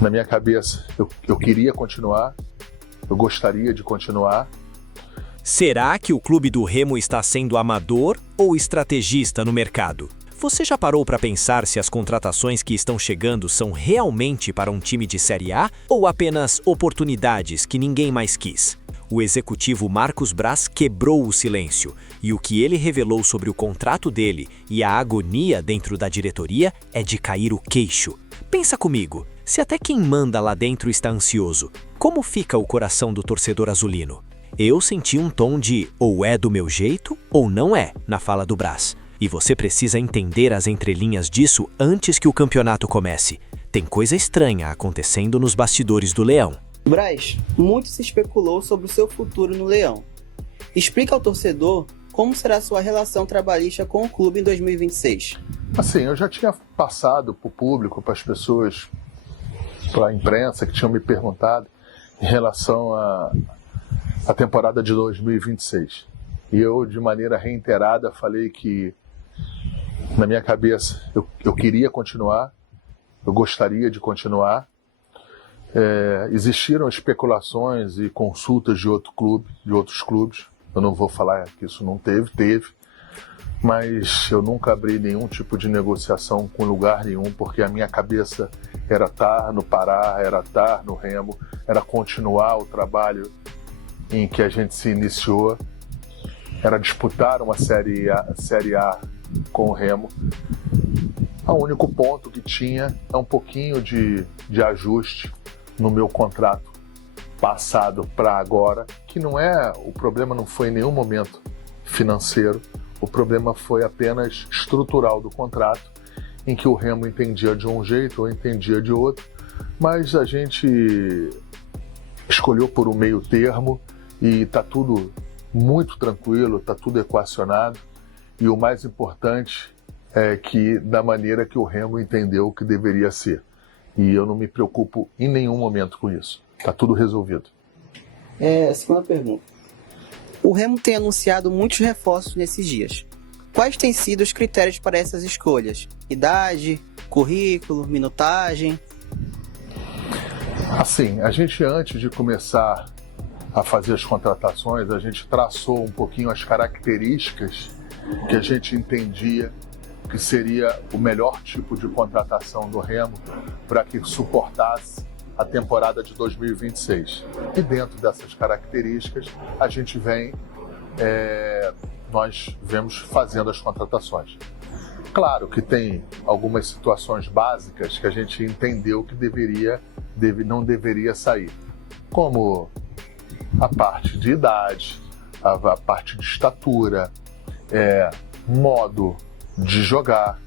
Na minha cabeça, eu queria continuar, eu gostaria de continuar. Será que o clube do Remo está sendo amador ou estrategista no mercado? Você já parou para pensar se as contratações que estão chegando são realmente para um time de Série A ou apenas oportunidades que ninguém mais quis? O executivo Marcos Braz quebrou o silêncio e o que ele revelou sobre o contrato dele e a agonia dentro da diretoria é de cair o queixo. Pensa comigo, se até quem manda lá dentro está ansioso, como fica o coração do torcedor azulino? Eu senti um tom de ou é do meu jeito ou não é na fala do Braz. E você precisa entender as entrelinhas disso antes que o campeonato comece. Tem coisa estranha acontecendo nos bastidores do Leão. Braz, muito se especulou sobre o seu futuro no Leão. Explica ao torcedor como será sua relação trabalhista com o clube em 2026. Assim, eu já tinha passado para o público, para as pessoas, para a imprensa que tinham me perguntado em relação à temporada de 2026. E eu, de maneira reiterada, falei que, na minha cabeça, eu queria continuar, eu gostaria de continuar. Existiram especulações e consultas de outros clubes. Eu não vou falar que isso não teve, mas eu nunca abri nenhum tipo de negociação com lugar nenhum, porque a minha cabeça era estar no Pará, era estar no Remo, era continuar o trabalho em que a gente se iniciou, era disputar uma Série A com o Remo. O único ponto que tinha é um pouquinho de ajuste no meu contrato passado para agora, que o problema não foi em nenhum momento financeiro, o problema foi apenas estrutural do contrato, em que o Remo entendia de um jeito ou entendia de outro, mas a gente escolheu por um meio termo e está tudo muito tranquilo, está tudo equacionado, e o mais importante é que da maneira que o Remo entendeu que deveria ser. E eu não me preocupo em nenhum momento com isso. Está tudo resolvido. Segunda pergunta. O Remo tem anunciado muitos reforços nesses dias. Quais têm sido os critérios para essas escolhas? Idade, currículo, minutagem? Assim, a gente antes de começar a fazer as contratações, a gente traçou um pouquinho as características que a gente entendia que seria o melhor tipo de contratação do Remo para que suportasse a temporada de 2026. E dentro dessas características, nós vemos fazendo as contratações. Claro que tem algumas situações básicas que a gente entendeu que não deveria sair, como a parte de idade, a parte de estatura, modo de jogar,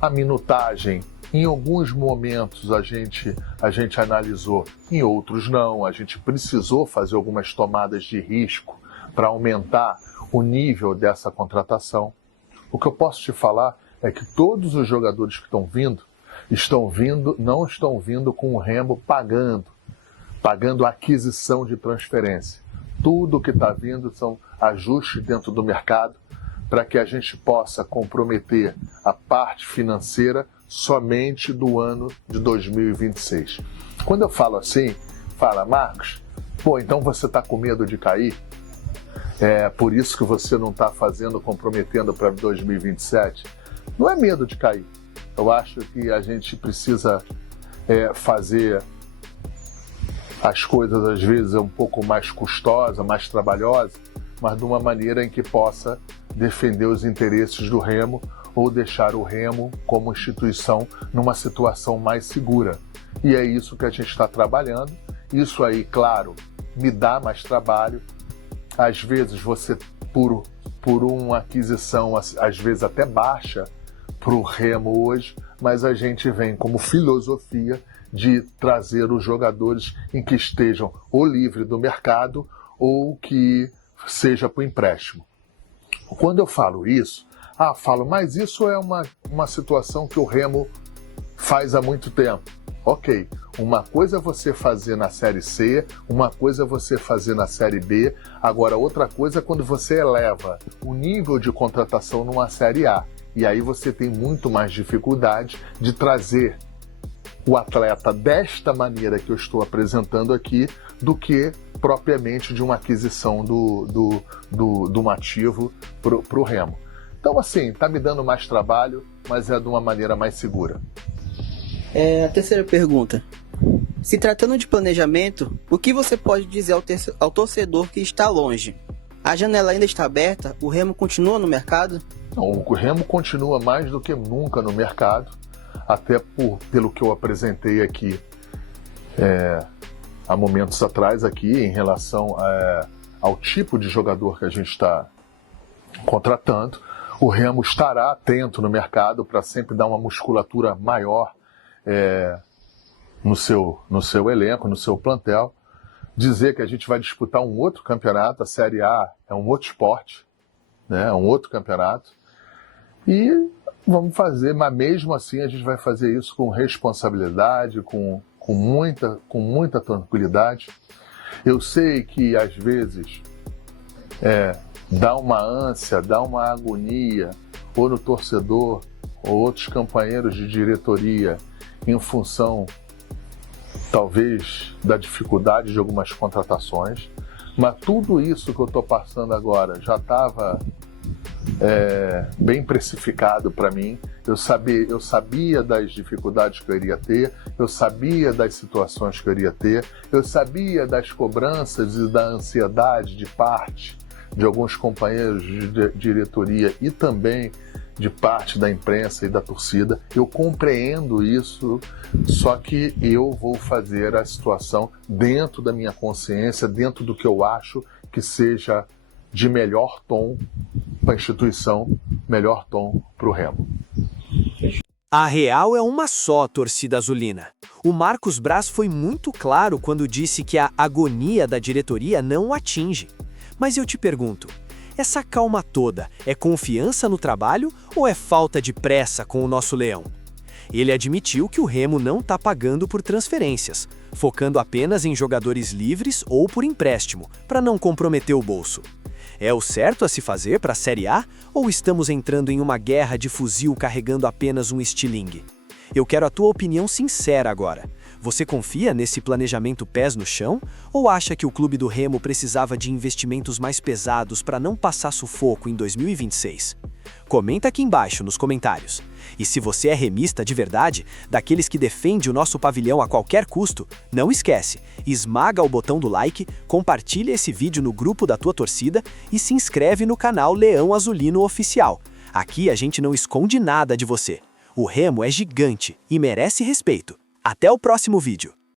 a minutagem. Em alguns momentos a gente analisou, em outros não. A gente precisou fazer algumas tomadas de risco para aumentar o nível dessa contratação. O que eu posso te falar é que todos os jogadores que não estão vindo com o Remo pagando a aquisição de transferência. Tudo que está vindo são ajustes dentro do mercado para que a gente possa comprometer a parte financeira somente do ano de 2026. Quando eu falo assim, fala, Marcos, então você está com medo de cair? É por isso que você não está comprometendo para 2027? Não é medo de cair. Eu acho que a gente precisa fazer as coisas, às vezes, um pouco mais custosa, mais trabalhosa, mas de uma maneira em que possa defender os interesses do Remo ou deixar o Remo como instituição numa situação mais segura. E é isso que a gente está trabalhando. Isso aí, claro, me dá mais trabalho. Às vezes você, por uma aquisição, às vezes até baixa para o Remo hoje, mas a gente vem como filosofia de trazer os jogadores em que estejam ou livre do mercado ou que seja para o empréstimo. Quando eu falo isso, mas isso é uma situação que o Remo faz há muito tempo. Ok, uma coisa é você fazer na Série C, uma coisa é você fazer na Série B, agora outra coisa é quando você eleva o nível de contratação numa Série A. E aí você tem muito mais dificuldade de trazer o atleta desta maneira que eu estou apresentando aqui do que propriamente de uma aquisição de um ativo para o Remo. Então, assim, está me dando mais trabalho, mas é de uma maneira mais segura. A terceira pergunta. Se tratando de planejamento, o que você pode dizer ao torcedor que está longe? A janela ainda está aberta? O Remo continua no mercado? Não, o Remo continua mais do que nunca no mercado, até pelo que eu apresentei aqui há momentos atrás aqui, em relação ao tipo de jogador que a gente está contratando. O Remo estará atento no mercado para sempre dar uma musculatura maior no seu elenco, no seu plantel. Dizer que a gente vai disputar um outro campeonato, a Série A é um outro esporte, né? É um outro campeonato. E vamos fazer, mas mesmo assim a gente vai fazer isso com responsabilidade, com muita tranquilidade. Eu sei que às vezes dá uma ânsia, dá uma agonia, ou no torcedor, ou outros companheiros de diretoria, em função, talvez, da dificuldade de algumas contratações, mas tudo isso que eu estou passando agora já estava bem precificado para mim. Eu sabia das dificuldades que eu iria ter, eu sabia das situações que eu iria ter, eu sabia das cobranças e da ansiedade de parte de alguns companheiros de diretoria e também de parte da imprensa e da torcida. Eu compreendo isso, só que eu vou fazer a situação dentro da minha consciência, dentro do que eu acho que seja de melhor tom para a instituição, melhor tom para o Remo. A real é uma só, torcida azulina. O Marcos Braz foi muito claro quando disse que a agonia da diretoria não o atinge. Mas eu te pergunto, essa calma toda é confiança no trabalho ou é falta de pressa com o nosso leão? Ele admitiu que o Remo não está pagando por transferências, focando apenas em jogadores livres ou por empréstimo, para não comprometer o bolso. É o certo a se fazer para a Série A ou estamos entrando em uma guerra de fuzil carregando apenas um estilingue? Eu quero a tua opinião sincera agora. Você confia nesse planejamento pés no chão ou acha que o clube do Remo precisava de investimentos mais pesados para não passar sufoco em 2026? Comenta aqui embaixo nos comentários. E se você é remista de verdade, daqueles que defende o nosso pavilhão a qualquer custo, não esquece, esmaga o botão do like, compartilha esse vídeo no grupo da tua torcida e se inscreve no canal Leão Azulino Oficial. Aqui a gente não esconde nada de você. O Remo é gigante e merece respeito. Até o próximo vídeo.